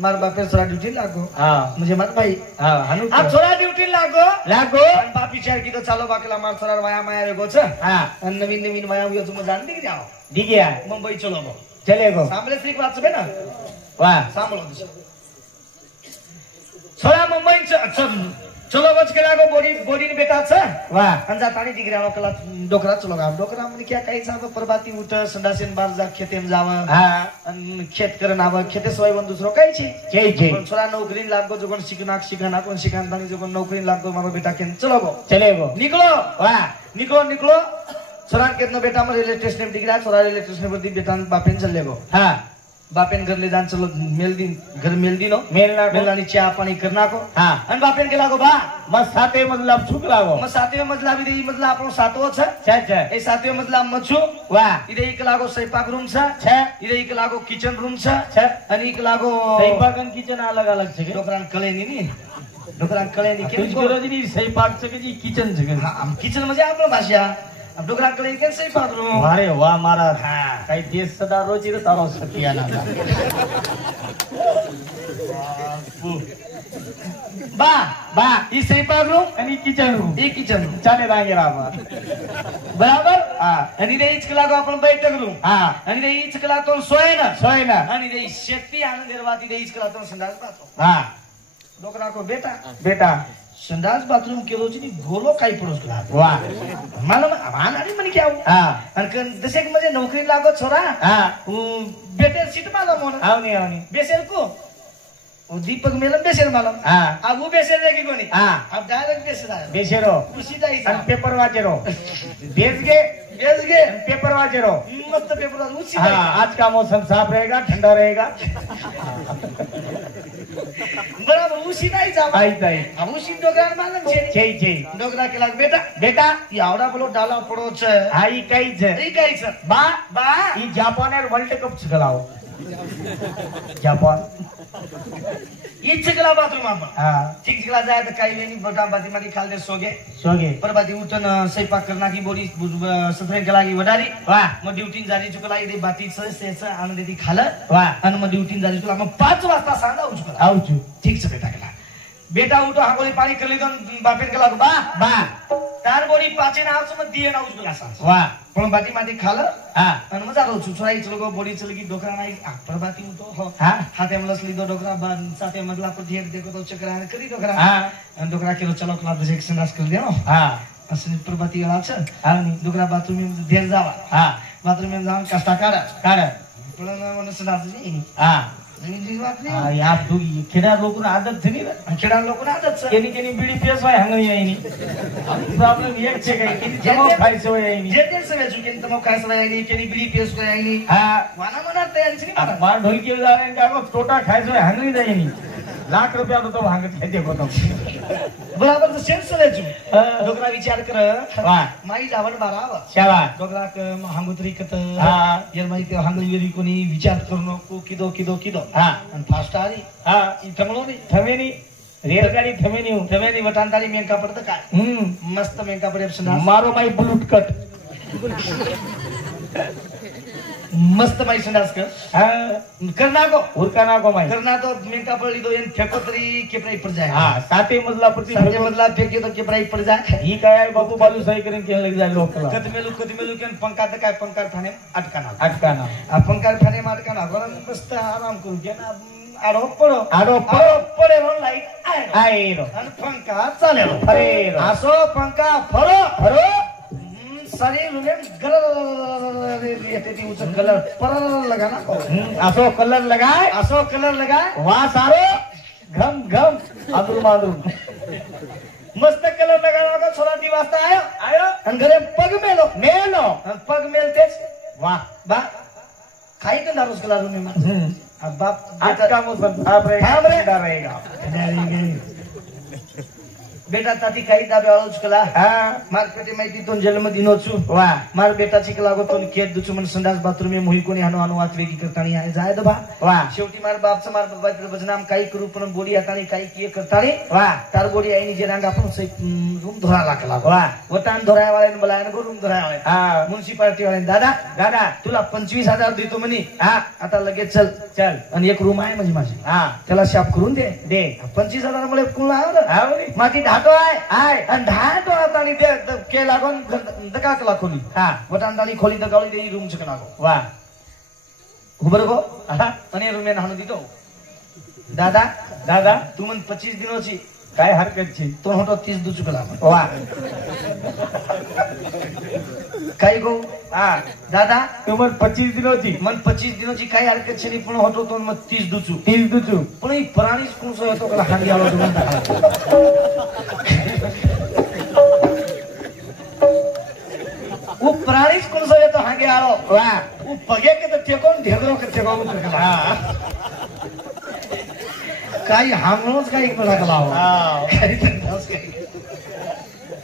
मार बापे छोरा ड्यूटी लागो हाँ मुझे मत भाई हाँ हनु अब छोरा ड्यूटी लागो लागो आणि बाप विचार की तो चालो बाकीला मार छोरा माया माया रे गोच हाँ आणि नवीन नवीन माया उयो तुम जान दी जाओ दी गया मुंबई चलो गो चलेगो सांभळे श्री वाच बे ना वाह सांभळो छोरा मुंबई चलो बच के लागो बोडी बोडी ने बेटा छ वाह आणि जातानी दिगऱ्यानो कला डोकरा चलो गा डोकरा म्हणजे क्या काही सांग प्रभाती उठ संडासेन बार जा खेतेम जाव हाँ आणि खेत करन आव खेते सोय वन दुसरो काही छी जय पण छोरा नौकरी लागो जो कोण शिकना कोण शिकान जो कोण नौकरी लागो मारो बेटा केन चलो गो चलेगो निकलो वाह निकलो छोरा केतनो बेटा में रेलवे स्टेशन में दिगरा छोरा रेलवे स्टेशन पर दी बेटा बापेन चल लेगो हाँ बापेन घर ले जान चलो मेल दिन घर मेल दिनो मेलना मेलना नी चा पानी करना को हाँ आणि बापेन के लागो बा मस्त साथे मतलब छुक लागो म सातवे मजला भी ई मजला आपनो सातवो छ छे ए सातवे मजला मछु वाह इदे एक लागो स्वयंपाक रूम छ छे इदे एक लागो किचन रूम छ छे आणि एक लागो स्वयंपाक आणि किचन अलग अलग छे डोकरान कळे नी डोकरान कळे नी तुझ करो जी स्वयंपाक छे की किचन छे हां किचन म्हणजे आपलो भाषा अब डोकरान कळे के स्वयंपाक रूम अरे वाह मारा काही देश सदा रोजी रे तारो सकिया ना बा बा ई स्वयंपाक रूम आणि kitchen room E kitchen room चाले रांगे रामा बराबर हाँ आणि इदे इच लागो आपण बैठक रूम हाँ आणि इदे इच कला तो सोयना सोयना आणि इदे शेती आनंद निर्वाती इदे इच कला तो संडास बाथरूम हाँ डोकरा को बेटा बेटा संडास बाथरूम केलो ची गोलो काही पडोस कला वाह मला मानारी म्हणे क्या हाँ आणि जसे की म्हणजे नोकरी लागो छोरा हाँ बेटे सीट माला मोन आवनी बेसेल को ओ दीपक मेलन बेसेल माला हाँ अब वो बेसेल रे की कोनी हाँ अब डायरेक्ट बेसेल आयो बेचेरो उसी दाई आणि पेपर वाचेरो बेच गए पेपर वाचेरो मस्त पेपर उसी हाँ आज का मौसम साफ रहेगा ठंडा रहेगा बराबर उसी दाई जा आई ताई अब उसी डोगरान मालन छे छे डोगरा के लाग बेटा बेटा ई आवडा बोलो डाला पडो छ आई कई छे ई काई छ बा बा ई जापानेर वर्ल्ड कप छगलाओ जापान इच गला बाथरूम आपण हाँ ठीक गला जाए तो काही लेनी बटा बाती मारी खाल दे सोगे पर बाती उठन स्वयंपाक करना की बोडी सफरे गला की वडारी वाह मग ड्युटी जारी चुकला इथे बाती सेस आनंद ती खाल वाह आणि मग ड्युटी जारी चुकला मग 5 वाजता सांगा उचकला आउचू ठीक से बेटा गला बेटा उठो हागोली पाणी करली दोन बापेन गला बा बा तार बोडी पाचे ना आउच मग दिए ना उचकला सांग वाह पण बाती माती खाल हाँ आणि मजा रो चुचराई चलगो बोडी चलगी डोकरा नाही पर बाती उठो हो हाँ हाथे में लसली दो डोकरा बाद साथे मजला पर ढेर देखो तो चक्रा करी डोकरा हाँ आणि डोकरा केलो चलो क्लास दे संडास कर दियो हाँ असं प्रभाती गला छ आवनी डोकरा बाथरूम में ढेर जावा हाँ बाथरूम में जाऊन कष्टा काढा काढ पण मन संडास नाही हाँ जी बात हाँ नाही यार तू खेडा लोकन आदत थी ना खेडा लोकना आदत छ केनी बीड़ी पियस वाय हंगई आईनी प्रॉब्लम एक छे कई केनी जमा खाई से वाय आईनी जे ते सवे जुकेन तमो काय सवे आईनी केनी बिडी पेस को आईनी हाँ वाना मना ते अंचनी अब मार ढोल के जाने का को टोटा खाई से हंगई जाईनी लाख रुपया तो भांगत है देखो तो बराबर तो सेंस सवे जु डोकरा विचार कर वाह माई जावन बराबर शाबा डोकरा क हांगुत्री कत हाँ यार माई ते हांगली कोनी विचार करनो को किदो हाँ आणि फास्ट आरी हाँ ई थमलो नी थमेनी रेलगाड़ी थमेनी हूँ थमेनी वटांतारी मेंका पडत काय मस्त मेंका पडे संडास मारो माई बुलूट कट मस्त माई संडास कर हाँ करना को उरकाना को माई करना तो मेंका पडली दो एन फेको तरी केपराई पड़ जाए हाँ साथे मजला प्रति समझे मतलब फेके तो केपराई पड़ जाए ही काय आहे बापू बालू सही करेन के लग जाए लोक कदमेलू केन पंका त काय पंकार थाने अटकाना अटकाना आ पंकार थाने में अटकाना गरम मस्त आराम करू के ना आडो पडो पडे म्हणून लाईट आए रो आणि पंका चालेलो अरे रो असो पंका फरो अरे शरीर में गलर येते ती उच कलर पर लगाना को असो कलर लगाए असो कलर लगाए वहां सारो घम घम अदुल मादुल मस्त कलर लगाना को छोरा दी वास्ता आयो आणि घरे पग मेलो पग मेलतेच वाह बा खाई के दारूस कलर रूम में अब बाप आज का मौसम साफ रहेगा बेटा ताती काही दाबे आळोच कला हा मार पेटे माहिती तो जन्म दिनोचू वा मार बेटाची कला गोतो खेत दुचू मन संडास बाथरूम में मोही कोणी हानो हानो वाचवेगी करतानी आहे जाय दबा वा शेवटी मार बापचं मार बाबाचं बजनाम काही करू पण बोडी हाताने काही किए करतानी वा तार बोडी आईनी जे रांग आपण रूम धरा लागला वा वतान धराय वाल्याने बोलायन गो रूम धराय वाले हा म्युनिसिपालिटी वाल्याने दादा दादा तुला 25,000 देतो म्हणे हा आता लगेच चल चल आणि एक रूम आहे म्हणजे माझी हा त्याला शाप करून दे दे 25,000 मुळे कोण आहे हा बोली माती ढाटो आहे आणि ढाटो आता आणि ते के लागून दका कला खोली हा वटान दानी खोली दगावली दे रूम च कनागो वा उबर गो हा आणि रूम में नाहनो दीतो दादा दादा तू मन 25 दिनोची काय हरकत छी तो होतो 30 दु चुकला वा काही गो हा दादा तुमर 25 दिनोची मन 25 दिनोची काही हरकत छे पण होतो तो मग 30 दुचू 30 दुचू पण ही प्राणी कोण सो येतो कला हांडी आलो तो वो प्राणी कोण सो येतो हांगे आलो वा वो पगे के तो टेकोन ढेगरो के टेकोन कर हा काही हामलोच काही मला कला हा काही